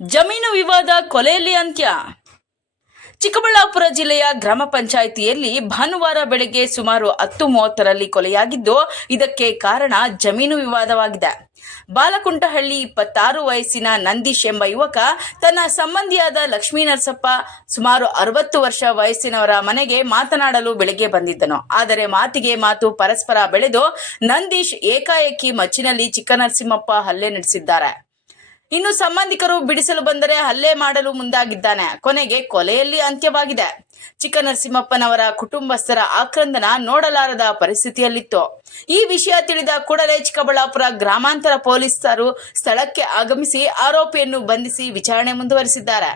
ಜಮೀನು ವಿವಾದ ಕೊಲೆಯಲ್ಲಿ ಅಂತ್ಯ. ಚಿಕ್ಕಬಳ್ಳಾಪುರ ಜಿಲ್ಲೆಯ ಗ್ರಾಮ ಪಂಚಾಯಿತಿಯಲ್ಲಿ ಭಾನುವಾರ ಬೆಳಗ್ಗೆ ಸುಮಾರು ಹತ್ತು ಮೂವತ್ತರಲ್ಲಿ ಕೊಲೆಯಾಗಿದ್ದು, ಇದಕ್ಕೆ ಕಾರಣ ಜಮೀನು ವಿವಾದವಾಗಿದೆ. ಬಾಲಕುಂಟಹಳ್ಳಿ ಇಪ್ಪತ್ತಾರು ವಯಸ್ಸಿನ ನಂದೀಶ್ ಎಂಬ ಯುವಕ, ತನ್ನ ಸಂಬಂಧಿಯಾದ ಲಕ್ಷ್ಮೀ ನರಸಪ್ಪ ಸುಮಾರು ಅರವತ್ತು ವರ್ಷ ವಯಸ್ಸಿನವರ ಮನೆಗೆ ಮಾತನಾಡಲು ಬೆಳಗ್ಗೆ ಬಂದಿದ್ದನು. ಆದರೆ ಮಾತಿಗೆ ಮಾತು ಪರಸ್ಪರ ಬೆಳೆದು, ನಂದೀಶ್ ಏಕಾಏಕಿ ಮಚ್ಚಿನಲ್ಲಿ ಚಿಕ್ಕನರಸಿಂಹಪ್ಪ ಹಲ್ಲೆ ನಡೆಸಿದ್ದಾರೆ. ಇನ್ನು ಸಂಬಂಧಿಕರು ಬಿಡಿಸಲು ಬಂದರೆ ಹಲ್ಲೆ ಮಾಡಲು ಮುಂದಾಗಿದ್ದಾನೆ. ಕೊನೆಗೆ ಕೊಲೆಯಲ್ಲಿ ಅಂತ್ಯವಾಗಿದೆ. ಚಿಕ್ಕನರಸಿಂಹಪ್ಪನವರ ಕುಟುಂಬಸ್ಥರ ಆಕ್ರಂದನ ನೋಡಲಾರದ ಪರಿಸ್ಥಿತಿಯಲ್ಲಿತ್ತು. ಈ ವಿಷಯ ತಿಳಿದ ಕೂಡಲೇ ಚಿಕ್ಕಬಳ್ಳಾಪುರ ಗ್ರಾಮಾಂತರ ಪೊಲೀಸರು ಸ್ಥಳಕ್ಕೆ ಆಗಮಿಸಿ ಆರೋಪಿಯನ್ನು ಬಂಧಿಸಿ ವಿಚಾರಣೆ ಮುಂದುವರಿಸಿದ್ದಾರೆ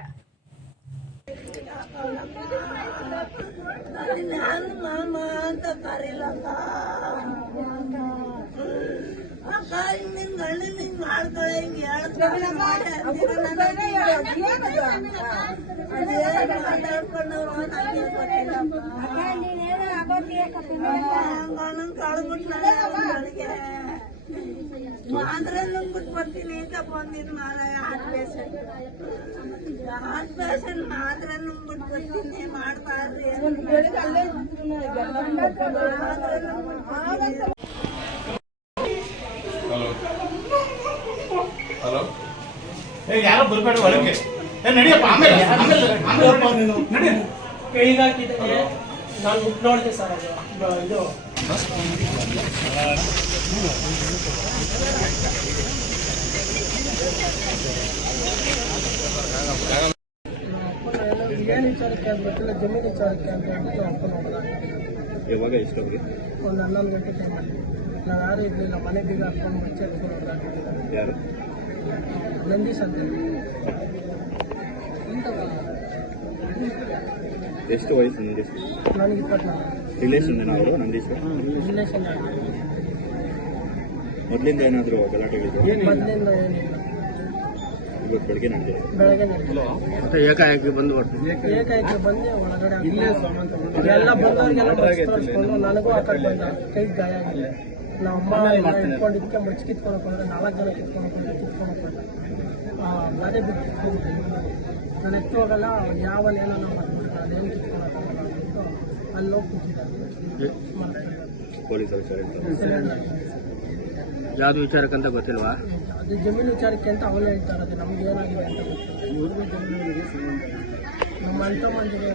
ಕರೀಲಕ್ಕ ಅಕ್ಕ ಹಿಂಗ್ ನಿನ್ ಗಂಡ ಹಿಂಗ್ ಮಾಡ್ತಾಳೆ ಹಿಂಗ್ ಹೇಳ್ತಾಳೆ ಮಾಡಿ ಅಂದಿರ ನನಗೆ ಅದೇನು ಮಾತಾಡ್ಕೊಂಡವ್ರು ನನಗೆ ಗೊತ್ತಿಲ್ಲಪ್ಪ ಗಂಡನ್ ಕಳ್ಬಿಟ್ಟಾಳೆ ನನಗೆ ಮಾತ್ರ ಬಿಟ್ಟು ಬರ್ತೀನಿ ಅಂತ ಬಂದಿದ್ ನಾಳೆ ಹಾರ್ಟ್ ಪೇಷಂಟ್ ಹಾರ್ಟ್ ಪೇಷಂಟ್ ಮಾತ್ರ ನುಂಗ್ಬಿಟ್ಟು ಬರ್ತೀನಿ ಮಾಡ್ಬಾರ್ರಿ ಮಾತ್ರ ನುಂಗ್ಬಿಟ್ಟು ಬರ್ತೀನಿ. Hello hello? ಏ ಯಾರೋ ಬರ್ಬೇಡ ಒಳಗೆ ಏ ನಡಿಯಪ್ಪ ಆಮೇಲೆ ಆಮೇಲೆ ಆಮೇಲೆ ನಡಿ. ಕೈಗೆ ಹಾಕಿದ್ದೀನಿ ನಾನು ಮುಟ್ ನೋಡಿದೆ ಸರ್ ಅದು. ಇದು ಏನು ವಿಚಾರಕ್ಕೆ ಗೊತ್ತಿಲ್ಲ ಜಮೀನು ವಿಚಾರಕ್ಕೆ ಅಂತ ಹೇಳ್ಬಿಟ್ಟು ಅಪ್ಪನ ಹೋಗೋದಾಗಿತ್ತು ಯಾವಾಗ ಎಷ್ಟೊತ್ತಿಗೆ ಒಂದು ಹನ್ನೊಂದು ಗಂಟೆ ಟೈಮ್ ನಾನು ನಾವು ಯಾರು ಇರಲಿಲ್ಲ ಮನೆ ಬೀಗ ಹಾಕೊಂಡು ಮಚ್ಚೆ ಯಾರು? ನಂದೀಶ್ ಅಂತ ಎಷ್ಟು ವಯಸ್ಸು ನಂದೀಶ್ ನನಗೆ ಇಪ್ಪತ್ನಾಲ್ಕು ರಿಲೇಷನ್ ನಂದೀಶ್ ರಿಲೇಷನ್ ಮೊದಲಿಂದ ಏನಾದರೂ ಗಲಾಟೆಗಳಿದೆ ಮೊದಲಿಂದ ಏನಿಲ್ಲ ಇವತ್ತು ಬೆಳಗ್ಗೆ ನಡೆದಿದೆ. ಬೆಳಗ್ಗೆ ನಡೆದಿಲ್ಲ ಮತ್ತೆ ಏಕಾಏಕಿ ಬಂದು ಏಕಾಏಕಿ ಬಂದು ಒಳಗಡೆ ಇಲ್ಲೇ ಎಲ್ಲ ಬಂದವರಿಗೆಲ್ಲ ತೋರಿಸ್ಕೊಂಡು ನನಗೂ ಆ ಕಡೆ ಬಂದ. ಕೈ ಗಾಯ ಆಗಿದೆ. ನಮ್ಮ ಅಮ್ಮ ಮಚ್ಚಿ ಹೋದ್ರೆ ನಾಲ್ಕು ಜನ ಕಿತ್ಕೊಳಕ್ ಹೋದ್ರೆ ಗಾದೆ ಬಿಟ್ಟು ನಾನು ಎತ್ತು ಹೋಗಲ್ಲ ಅದೇನು ಅಂದ್ಬಿಟ್ಟು ಅಲ್ಲಿ ಹೋಗಿ ಕೂತಿದ್ದಾರೆ. ಪೊಲೀಸ್ ಯಾವ್ದು ವಿಚಾರಕ್ಕಂತ ಗೊತ್ತಿಲ್ವಾ? ಅದು ಜಮೀನು ವಿಚಾರಕ್ಕೆ ಅಂತ ಅವನು ಹೇಳ್ತಾ ಇರೋದು ನಮ್ಗೆ ಏನಾಗಿದೆ ಅಂತ ಗೊತ್ತಿಲ್ಲ. ನಮ್ಮ ಅಂತ ಮಂದಿಗೆ